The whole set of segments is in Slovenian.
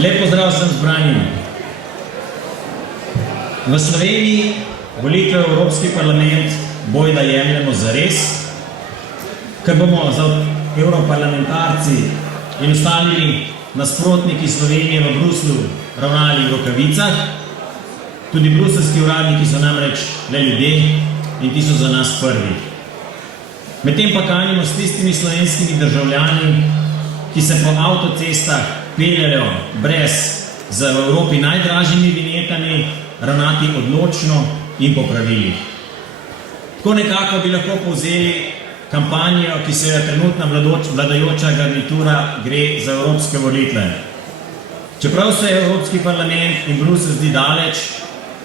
Lep pozdrav vsem zbranim. V Sloveniji volitve v Evropski parlament bojda jemljemo zares, ker bomo za evroparlamentarci in ostalimi nasprotniki Slovenije v Bruslu ravnali v rokavicah. Tudi bruselski uradniki so namreč le ljudje in ti so za nas prvi. Medtem pa kanimo s tistimi slovenskimi državljani, ki se po avtocestah peljajo brez za v Evropi najdražjimi vinjetami, ravnati odločno in po pravilih. Tako nekako bi lahko povzeli kampanjo, ki se je trenutna vladajoča garnitura gre za evropske volitve. Čeprav se je Evropski parlament in Bruselj zdi daleč,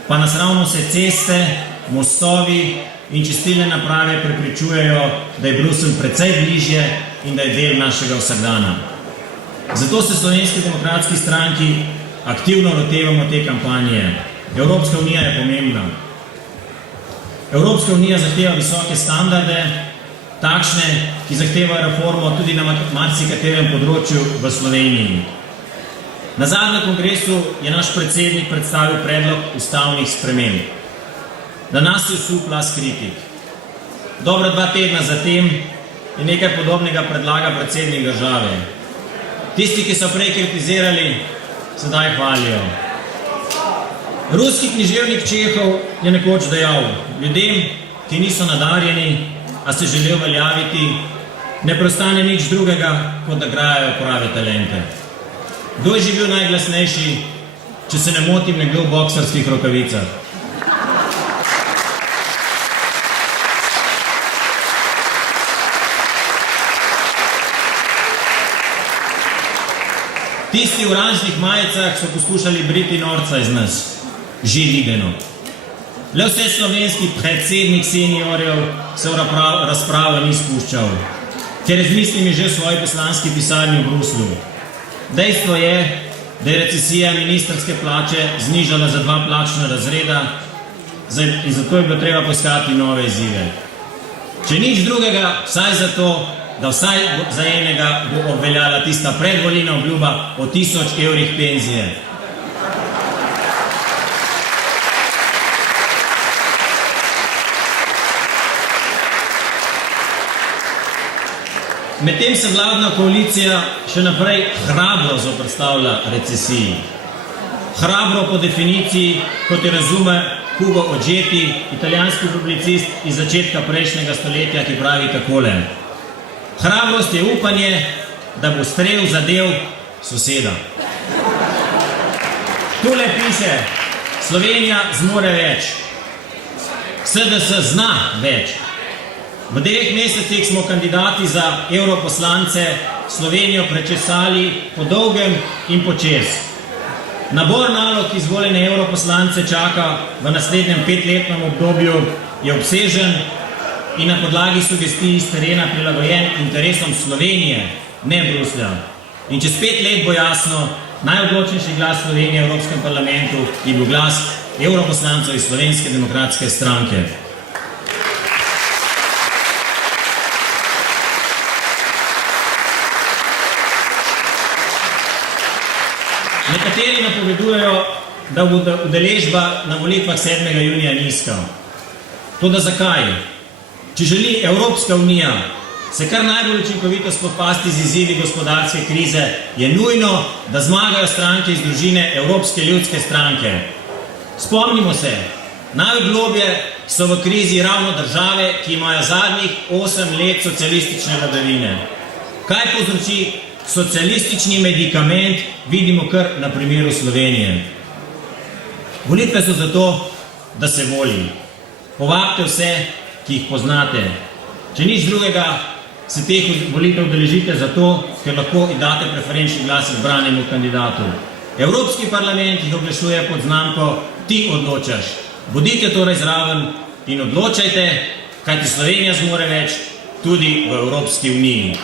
pa nas ravno se ceste, mostovi in čistilne naprave prepričujejo, da je Bruselj precej bližje in da je del našega vsakdana. Zato se Slovenski demokratski stranki aktivno lotevamo te kampanje. Evropska unija je pomembna. Evropska unija zahteva visoke standarde, takšne, ki zahtevajo reformo tudi na marsikaterem področju v Sloveniji. Na zadnjem kongresu je naš predsednik predstavil predlog ustavnih sprememb. Na nas je vsul plaz kritik. Dobra 2 tedna zatem je nekaj podobnega predlaga predsednik države. Tisti, ki so prej kritizirali, sedaj hvalijo. Ruski književnik Čehov je nekoč dejal: ljudem, ki niso nadarjeni, a se želijo uveljaviti, ne preostane nič drugega, kot da grajajo prave talente. Kdo je že bil najglasnejši, če se ne motim, nekdo v boksarskih rokavicah? Tisti v oranžnih majicah so poskušali briti norca iz nas. Že videno. Le vse slovenski predsednik seniorjev se v razpravo ni spuščal, ker je z mislimi že v svoji poslanski pisarni v Bruslu. Dejstvo je, da je recesija ministrske plače znižala za 2 plačna razreda in zato je bilo treba poiskati nove izzive. Če nič drugega, vsaj zato, da vsaj za enega bo obveljala tista predvolilna obljuba o 1000 evrih penzije. Medtem se vladna koalicija še naprej hrabro zoperstavlja recesiji. Hrabro po definiciji, kot je razume Hugo Oggetti, italijanski publicist iz začetka prejšnjega stoletja, ki pravi takole: hrabrost je upanje, da bo strel zadev soseda. Tule piše: Slovenija zmore več. SDS zna več. V 9 mesecih smo kandidati za evroposlance Slovenijo prečesali po dolgem in počez. Nabor nalog izvoljene evroposlance čaka v naslednjem 5-letnem obdobju je obsežen in na podlagi sugestij iz terena prilagojen interesom Slovenije, ne Bruslja. In čez 5 let bo jasno, najodločnejši glas Slovenije v Evropskem parlamentu je bil glas evroposlancev iz Slovenske demokratske stranke. Nekateri napovedujejo, da bo udeležba na volitvah 7. junija nizka. Toda zakaj? Če želi Evropska unija se kar najbolj učinkovito spopasti z izzivi gospodarske krize, je nujno, da zmagajo stranke iz družine Evropske ljudske stranke. Spomnimo se, najgloblje so v krizi ravno države, ki imajo zadnjih 8 let socialistične vladavine. Kaj povzroči socialistični medikament, vidimo kar na primeru Slovenije. Volitve so zato, da se voli. Povabite vse, ki jih poznate. Če nič drugega, se teh volitev udeležite zato, ker lahko date preferenčni glas izbranemu kandidatu. Evropski parlament jih oglašuje pod znamko Ti odločaš. Bodite torej zraven in odločajte, kajti Slovenija zmore več tudi v Evropski uniji.